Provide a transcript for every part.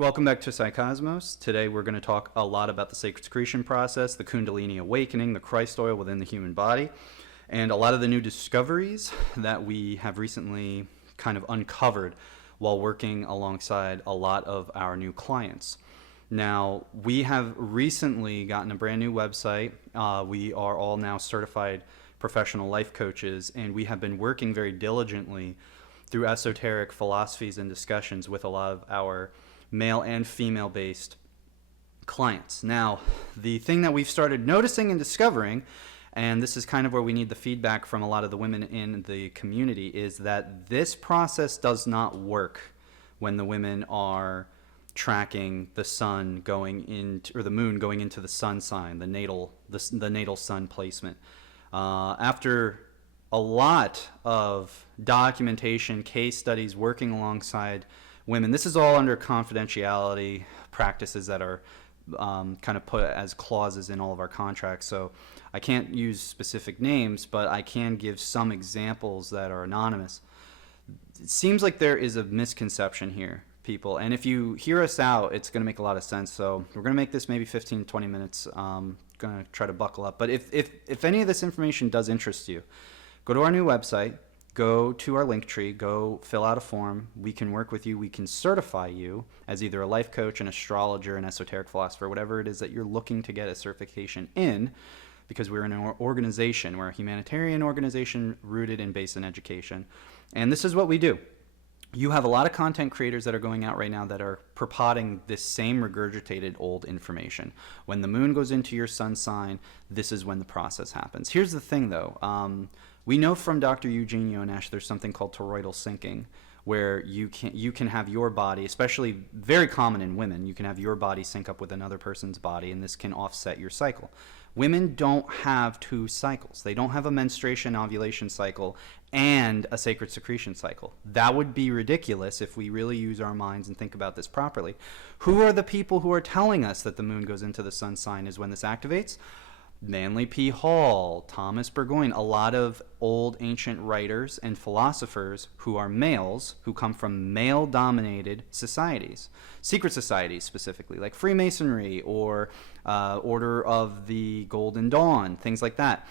Welcome back to Psycosmos. Today we're going to talk a lot about the sacred secretion process, the Kundalini awakening, the Christ oil within the human body, and a lot of the new discoveries that we have recently kind of uncovered while working alongside a lot of our new clients. Now, we have recently gotten a brand new website. We are all now certified professional life coaches, and we have been working very diligently through esoteric philosophies and discussions with a lot of our male and female based clients. Now, the thing that we've started noticing and discovering, and this is kind of where we need the feedback from a lot of the women in the community, is that this process does not work when the women are tracking the sun going into, or the moon going into the sun sign, the natal sun placement. After a lot of documentation, case studies, working alongside women. This is all under confidentiality practices that are kind of put as clauses in all of our contracts. So I can't use specific names, but I can give some examples that are anonymous. It seems like there is a misconception here, people. And if you hear us out, it's going to make a lot of sense. So we're going to make this maybe 15, 20 minutes. Going to try to buckle up. But if any of this information does interest you, go to our new website. Go to our link tree, go fill out a form. We can work with you. We can certify you as either a life coach, an astrologer, an esoteric philosopher, whatever it is that you're looking to get a certification in, because we're an organization. We're a humanitarian organization rooted and based in education. And this is what we do. You have a lot of content creators that are going out right now that are purporting this same regurgitated old information. When the moon goes into your sun sign, this is when the process happens. Here's the thing, though. We know from Dr. Eugene Yonash there's something called toroidal syncing, where you can have your body, especially very common in women, you can have your body sync up with another person's body, and this can offset your cycle. Women don't have two cycles. They don't have a menstruation ovulation cycle and a sacred secretion cycle. That would be ridiculous if we really use our minds and think about this properly. Who are the people who are telling us that the moon goes into the sun sign is when this activates? Manly P. Hall, Thomas Burgoyne, a lot of old ancient writers and philosophers who are males, who come from male-dominated societies, secret societies specifically, like Freemasonry or Order of the Golden Dawn, things like that.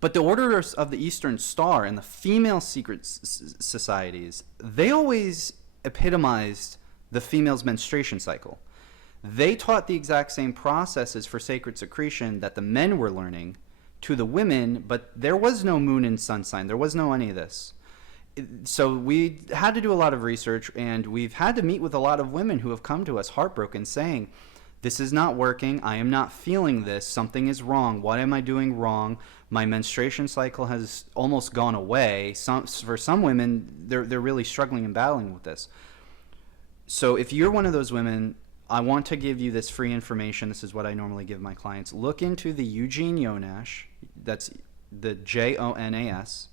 But the Orders of the Eastern Star and the female secret societies, they always epitomized the female's menstruation cycle. They taught the exact same processes for sacred secretion that the men were learning to the women, but there was no moon and sun sign. There was no any of this. So we had to do a lot of research, and we've had to meet with a lot of women who have come to us heartbroken saying, this is not working. I am not feeling this. Something is wrong. What am I doing wrong? My menstruation cycle has almost gone away. For some women, they're really struggling and battling with this. So if you're one of those women, I want to give you this free information. This is what I normally give my clients. Look into the Eugene Yonash. That's the Jonas.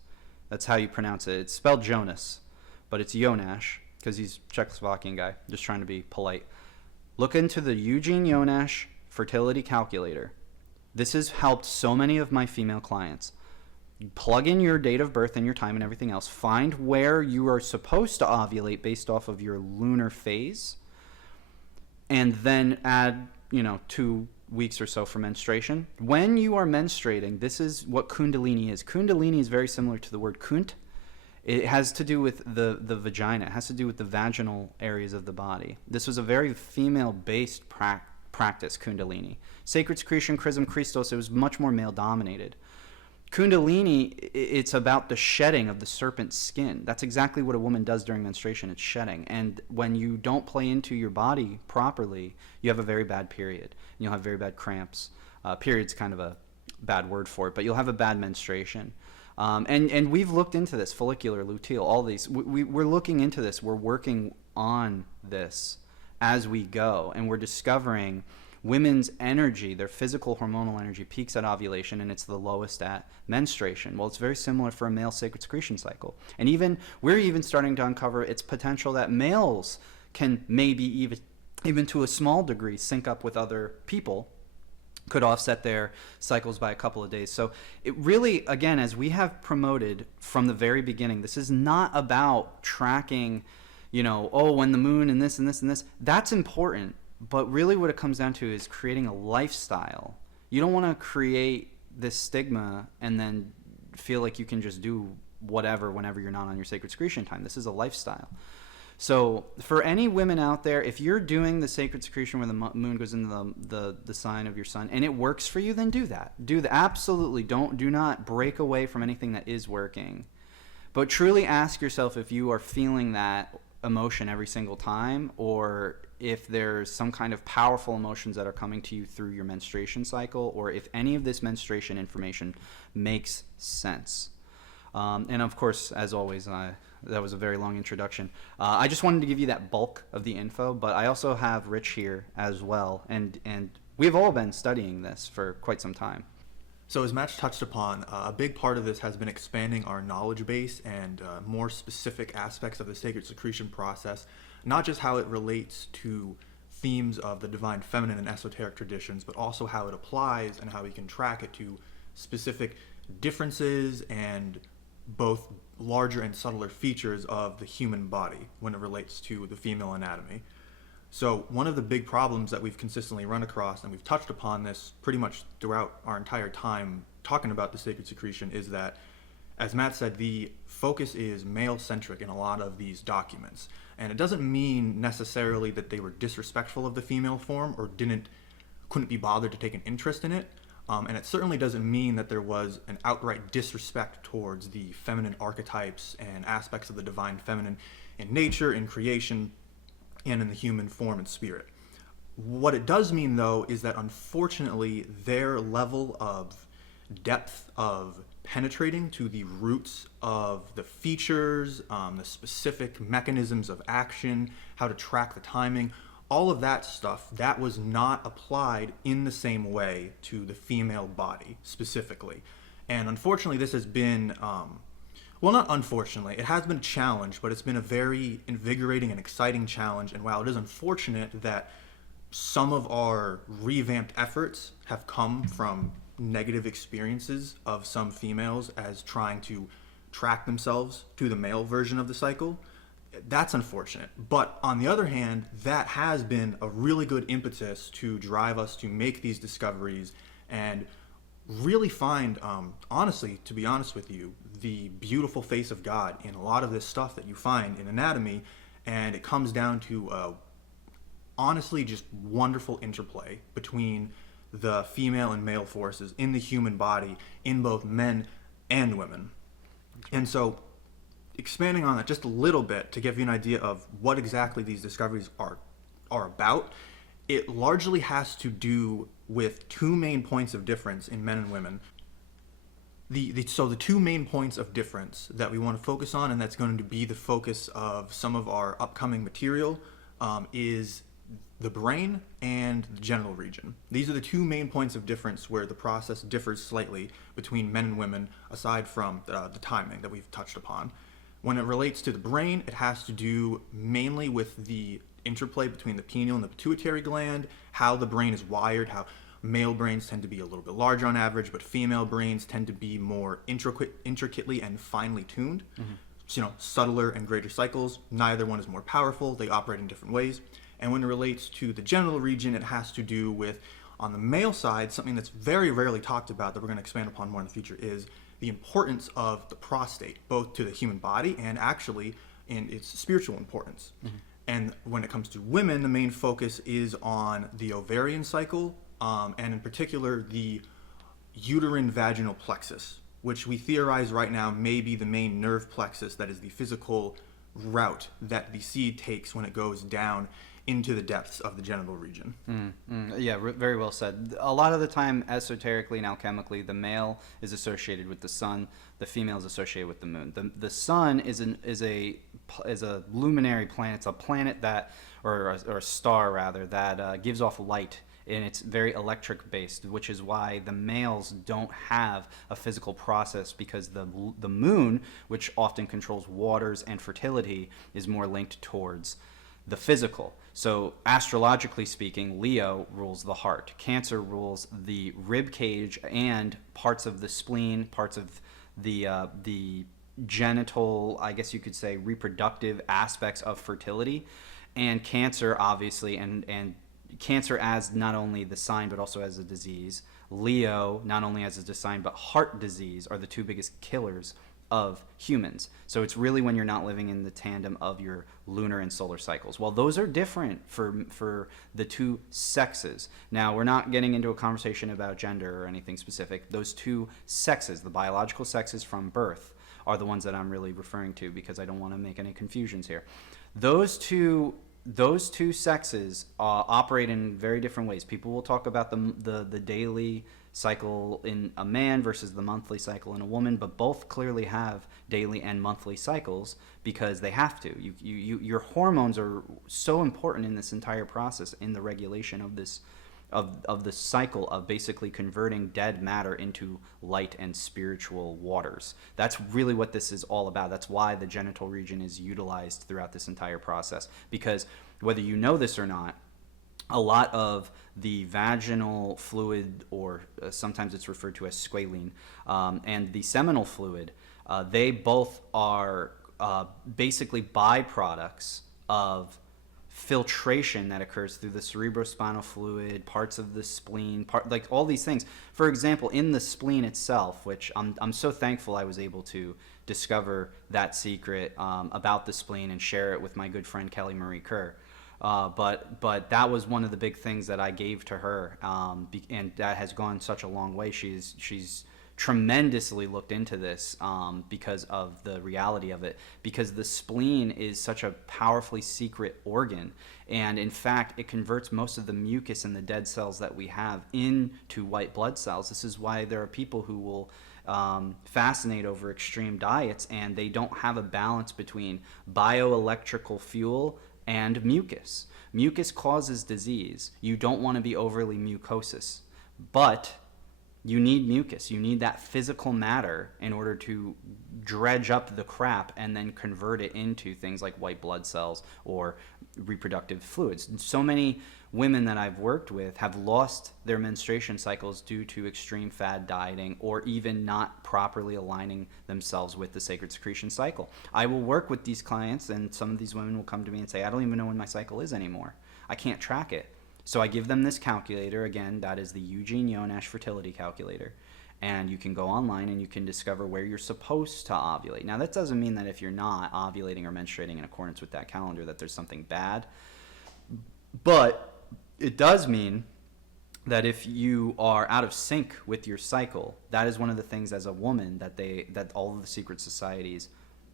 That's how you pronounce it. It's spelled Jonas, but it's Yonash because he's a Czechoslovakian guy. Just trying to be polite. Look into the Eugene Yonash Fertility Calculator. This has helped so many of my female clients. You plug in your date of birth and your time and everything else. Find where you are supposed to ovulate based off of your lunar phase. And then add, 2 weeks or so for menstruation. When you are menstruating, this is what Kundalini is. Kundalini is very similar to the word kunt. It has to do with the vagina. It has to do with the vaginal areas of the body. This was a very female-based practice, Kundalini. Sacred secretion, Chrism, Christos, it was much more male-dominated. Kundalini, it's about the shedding of the serpent's skin. That's exactly what a woman does during menstruation. It's shedding. And when you don't play into your body properly, you have a very bad period. And you'll have very bad cramps. Period's kind of a bad word for it, but you'll have a bad menstruation. And we've looked into this, follicular, luteal, all these. We're looking into this. We're working on this as we go. And we're discovering women's energy, their physical hormonal energy, peaks at ovulation, and it's the lowest at menstruation. Well, it's very similar for a male sacred secretion cycle. And we're even starting to uncover its potential that males can maybe even to a small degree sync up with other people, could offset their cycles by a couple of days. So it really, again, as we have promoted from the very beginning, this is not about tracking oh, when the moon and this and this and this, that's important. But really what it comes down to is creating a lifestyle. You don't want to create this stigma and then feel like you can just do whatever whenever you're not on your sacred secretion time. This is a lifestyle. So for any women out there, if you're doing the sacred secretion where the moon goes into the sign of your sun and it works for you, then do that. Absolutely. Do not break away from anything that is working. But truly ask yourself if you are feeling that emotion every single time, or if there's some kind of powerful emotions that are coming to you through your menstruation cycle, or if any of this menstruation information makes sense. And of course, as always, that was a very long introduction. I just wanted to give you that bulk of the info, but I also have Rich here as well, and we've all been studying this for quite some time. So as Matt touched upon, a big part of this has been expanding our knowledge base and more specific aspects of the sacred secretion process, not just how it relates to themes of the divine feminine and esoteric traditions, but also how it applies and how we can track it to specific differences and both larger and subtler features of the human body when it relates to the female anatomy. So one of the big problems that we've consistently run across, and we've touched upon this pretty much throughout our entire time talking about the sacred secretion, is that, as Matt said, the focus is male-centric in a lot of these documents. And it doesn't mean necessarily that they were disrespectful of the female form or couldn't be bothered to take an interest in it. And it certainly doesn't mean that there was an outright disrespect towards the feminine archetypes and aspects of the divine feminine in nature, in creation, and in the human form and spirit. What it does mean, though, is that unfortunately their level of depth of penetrating to the roots of the features, the specific mechanisms of action, how to track the timing, all of that stuff, that was not applied in the same way to the female body specifically. And unfortunately, this has been, well, not unfortunately, it has been a challenge, but it's been a very invigorating and exciting challenge. And while it is unfortunate that some of our revamped efforts have come from negative experiences of some females as trying to track themselves to the male version of the cycle, that's unfortunate. But on the other hand, that has been a really good impetus to drive us to make these discoveries and really find, honestly, to be honest with you, the beautiful face of God in a lot of this stuff that you find in anatomy. And it comes down to honestly just wonderful interplay between the female and male forces in the human body in both men and women. And so expanding on that just a little bit to give you an idea of what exactly these discoveries are about, it largely has to do with two main points of difference in men and women. So the two main points of difference that we want to focus on, and that's going to be the focus of some of our upcoming material, is the brain and the genital region. These are the two main points of difference where the process differs slightly between men and women, aside from the timing that we've touched upon. When it relates to the brain, it has to do mainly with the interplay between the pineal and the pituitary gland, how the brain is wired, how male brains tend to be a little bit larger on average, but female brains tend to be more intricately and finely tuned. Mm-hmm. So, subtler and greater cycles. Neither one is more powerful. They operate in different ways. And when it relates to the genital region, it has to do with, on the male side, something that's very rarely talked about that we're going to expand upon more in the future is the importance of the prostate, both to the human body and actually in its spiritual importance. Mm-hmm. And when it comes to women, the main focus is on the ovarian cycle, and in particular the uterine vaginal plexus, which we theorize right now may be the main nerve plexus that is the physical route that the seed takes when it goes down into the depths of the genital region. Yeah, very well said. A lot of the time, esoterically and alchemically, the male is associated with the sun, the female is associated with the moon. The sun is a luminary planet. It's a planet that, or a star rather, that gives off light, and it's very electric based, which is why the males don't have a physical process, because the moon, which often controls waters and fertility, is more linked towards the physical. So astrologically speaking, Leo rules the heart, Cancer rules the rib cage and parts of the spleen, parts of the genital, I guess you could say, reproductive aspects of fertility, and cancer, obviously, and cancer as not only the sign but also as a disease. Leo, not only as a sign but heart disease, are the two biggest killers of humans. So it's really when you're not living in the tandem of your lunar and solar cycles. Well, those are different for the two sexes. Now, we're not getting into a conversation about gender or anything specific. Those two sexes, the biological sexes from birth, are the ones that I'm really referring to, because I don't want to make any confusions here. Those two sexes operate in very different ways. People will talk about the daily cycle in a man versus the monthly cycle in a woman, but both clearly have daily and monthly cycles because they have to. Your hormones are so important in this entire process, in the regulation of this of the cycle of basically converting dead matter into light and spiritual waters. That's really what this is all about. That's why the genital region is utilized throughout this entire process, because whether you know this or not, a lot of the vaginal fluid, or sometimes it's referred to as squalene, and the seminal fluid, they both are basically byproducts of filtration that occurs through the cerebrospinal fluid, parts of the spleen, like all these things. For example, in the spleen itself, which I'm so thankful I was able to discover that secret about the spleen and share it with my good friend Kelly Marie Kerr. But that was one of the big things that I gave to her, and that has gone such a long way. She's tremendously looked into this because of the reality of it, because the spleen is such a powerfully secret organ, and in fact it converts most of the mucus and the dead cells that we have into white blood cells. This is why there are people who will fascinate over extreme diets, and they don't have a balance between bioelectrical fuel and mucus. Mucus causes disease. You don't want to be overly mucosous, but you need mucus. You need that physical matter in order to dredge up the crap and then convert it into things like white blood cells or reproductive fluids. And so many women that I've worked with have lost their menstruation cycles due to extreme fad dieting, or even not properly aligning themselves with the sacred secretion cycle. I will work with these clients, and some of these women will come to me and say, I don't even know when my cycle is anymore. I can't track it. So I give them this calculator. Again, that is the Eugene Yonash Fertility Calculator. And you can go online and you can discover where you're supposed to ovulate. Now, that doesn't mean that if you're not ovulating or menstruating in accordance with that calendar that there's something bad. But it does mean that if you are out of sync with your cycle, that is one of the things as a woman that all of the secret societies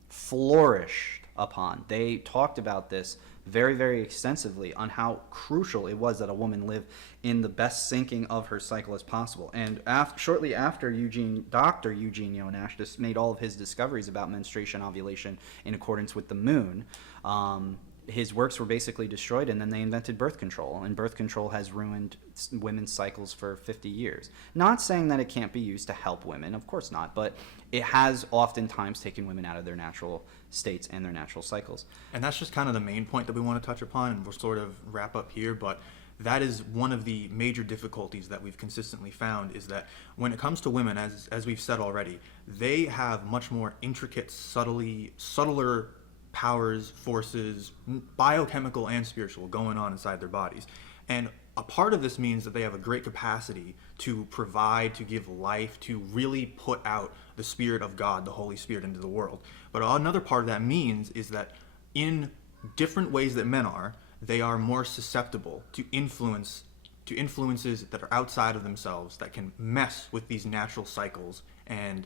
flourished upon. They talked about this very, very extensively on how crucial it was that a woman live in the best syncing of her cycle as possible. And shortly after Dr. Eugene Yonash just made all of his discoveries about menstruation, ovulation in accordance with the moon, his works were basically destroyed, and then they invented birth control. And birth control has ruined women's cycles for 50 years. Not saying that it can't be used to help women, of course not, but it has oftentimes taken women out of their natural states and their natural cycles. And that's just kind of the main point that we want to touch upon, and we'll sort of wrap up here, but that is one of the major difficulties that we've consistently found, is that when it comes to women, as we've said already, they have much more intricate, subtler powers, forces, biochemical and spiritual, going on inside their bodies. And a part of this means that they have a great capacity to provide, to give life, to really put out the Spirit of God, the Holy Spirit, into the world. But another part of that means is that in different ways that men are, they are more susceptible to influences that are outside of themselves, that can mess with these natural cycles and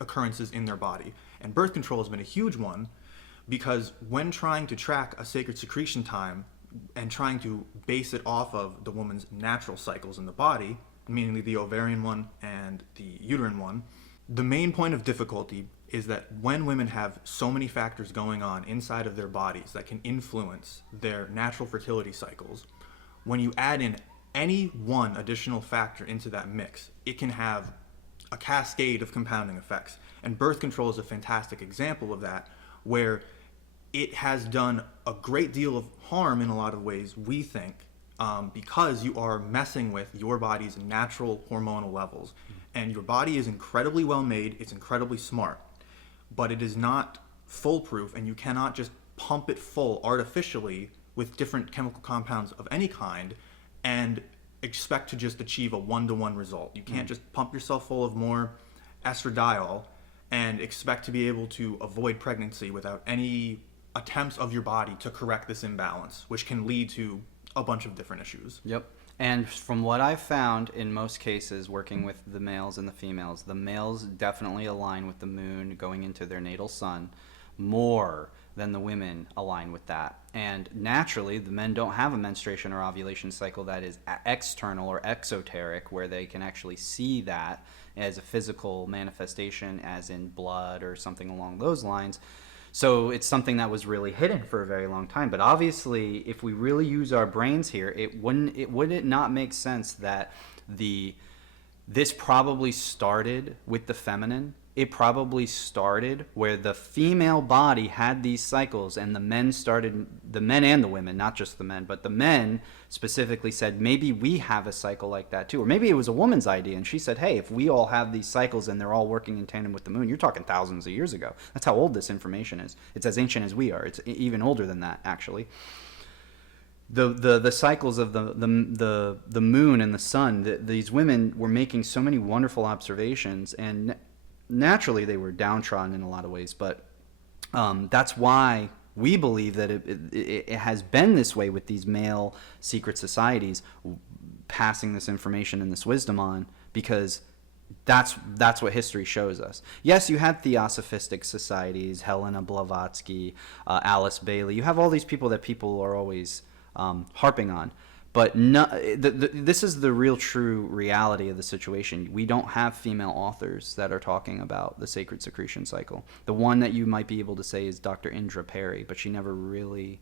occurrences in their body. And birth control has been a huge one, because when trying to track a sacred secretion time and trying to base it off of the woman's natural cycles in the body, meaning the ovarian one and the uterine one, the main point of difficulty is that when women have so many factors going on inside of their bodies that can influence their natural fertility cycles, when you add in any one additional factor into that mix, it can have a cascade of compounding effects. And birth control is a fantastic example of that, where it has done a great deal of harm in a lot of ways, we think, because you are messing with your body's natural hormonal levels. And your body is incredibly well made, it's incredibly smart. but it is not foolproof, and you cannot just pump it full artificially with different chemical compounds of any kind and expect to just achieve a one-to-one result. You can't just pump yourself full of more estradiol and expect to be able to avoid pregnancy without any attempts of your body to correct this imbalance, which can lead to a bunch of different issues. Yep. And from what I've found in most cases, working with the males and the males definitely align with the moon going into their natal sun more than the women align with that. And naturally, the men don't have a menstruation or ovulation cycle that is external or exoteric, where they can actually see that as a physical manifestation, as in blood or something along those lines. So it's something that was really hidden for a very long time. But obviously, if we really use our brains here, would it not make sense that this probably started with the feminine? It probably started where the female body had these cycles, and the men and the women, not just the men, but the men specifically said, maybe we have a cycle like that too. Or maybe it was a woman's idea, and she said, hey, if we all have these cycles and they're all working in tandem with the moon, you're talking thousands of years ago. That's how old this information is. It's as ancient as we are. It's even older than that, actually. The cycles of the moon and the sun, these women were making so many wonderful observations, and naturally they were downtrodden in a lot of ways, but that's why we believe that it has been this way with these male secret societies passing this information and this wisdom on, because that's what history shows us. Yes, you had theosophistic societies, Helena Blavatsky, Alice Bailey. You have all these people that people are always harping on. But this is the real true reality of the situation. We don't have female authors that are talking about the sacred secretion cycle. The one that you might be able to say is Dr. Indra Perry, but she never really,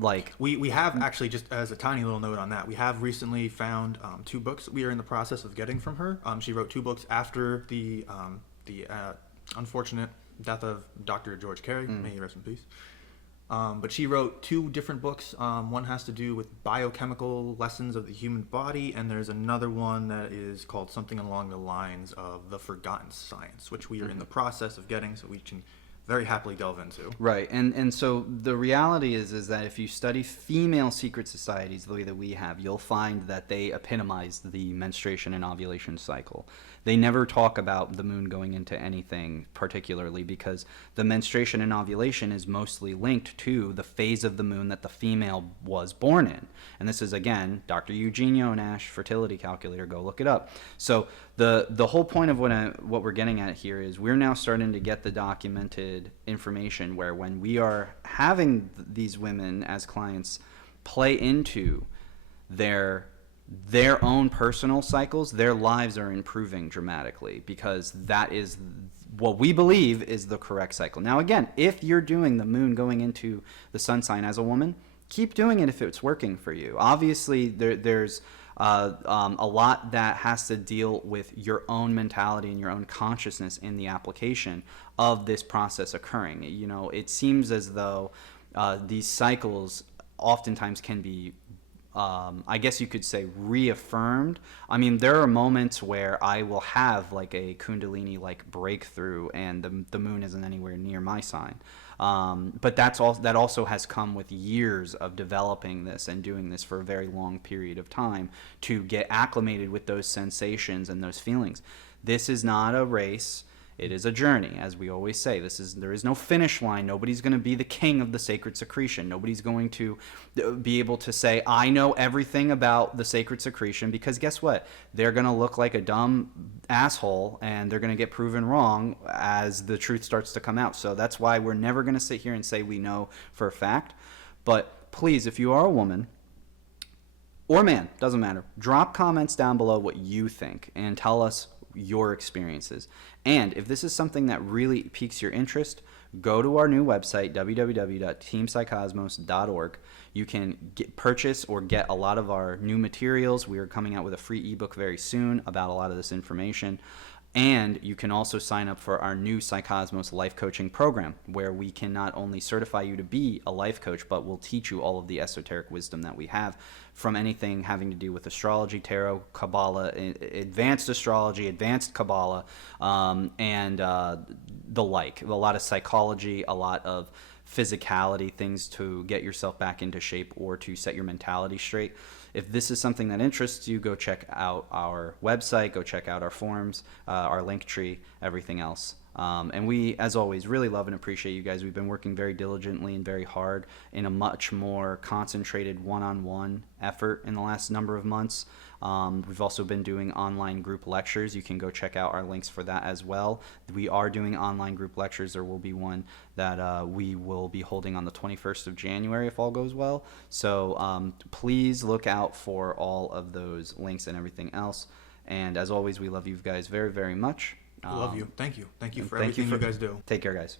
like... We have actually, just as a tiny little note on that, we have recently found 2 books we are in the process of getting from her. She wrote 2 books after the unfortunate death of Dr. George Carey. May he rest in peace. But she wrote 2 different books. One has to do with biochemical lessons of the human body, and there's another one that is called something along the lines of the forgotten science, which we are in the process of getting, so we can very happily delve into. Right, and so the reality is that if you study female secret societies the way that we have, you'll find that they epitomize the menstruation and ovulation cycle. They never talk about the moon going into anything particularly, because the menstruation and ovulation is mostly linked to the phase of the moon that the female was born in. And this is, again, Dr. Eugene Yonash, Fertility Calculator, go look it up. So the whole point of what we're getting at here is we're now starting to get the documented information where when we are having these women as clients play into their own personal cycles, their lives are improving dramatically, because that is what we believe is the correct cycle. Now, again, if you're doing the moon going into the sun sign as a woman, keep doing it if it's working for you. Obviously, there's a lot that has to deal with your own mentality and your own consciousness in the application of this process occurring. You know, it seems as though these cycles oftentimes can be I guess you could say reaffirmed. I mean, there are moments where I will have like a Kundalini like breakthrough, and the moon isn't anywhere near my sign. But that also has come with years of developing this and doing this for a very long period of time to get acclimated with those sensations and those feelings. This is not a race. It is a journey, as we always say. There is no finish line. Nobody's going to be the king of the sacred secretion. Nobody's going to be able to say, I know everything about the sacred secretion, because guess what? They're going to look like a dumb asshole, and they're going to get proven wrong as the truth starts to come out. So that's why we're never going to sit here and say we know for a fact. But please, if you are a woman or man, doesn't matter, drop comments down below what you think and tell us your experiences. And if this is something that really piques your interest, go to our new website, www.teampsycosmos.org. You can purchase or get a lot of our new materials. We are coming out with a free ebook very soon about a lot of this information. And you can also sign up for our new Psycosmos life coaching program, where we can not only certify you to be a life coach, but we'll teach you all of the esoteric wisdom that we have, from anything having to do with astrology, tarot, Kabbalah, advanced astrology, advanced Kabbalah, and the like. A lot of psychology, a lot of physicality, things to get yourself back into shape or to set your mentality straight. If this is something that interests you, go check out our website, go check out our forums, our link tree, everything else. And we, as always, really love and appreciate you guys. We've been working very diligently and very hard in a much more concentrated one-on-one effort in the last number of months. We've also been doing online group lectures. You can go check out our links for that as well. We are doing online group lectures. There will be one that we will be holding on the 21st of January if all goes well. So please look out for all of those links and everything else. And as always, we love you guys very, very much. I love you. Thank you. Thank you for Thank you everything you guys do. Take care, guys.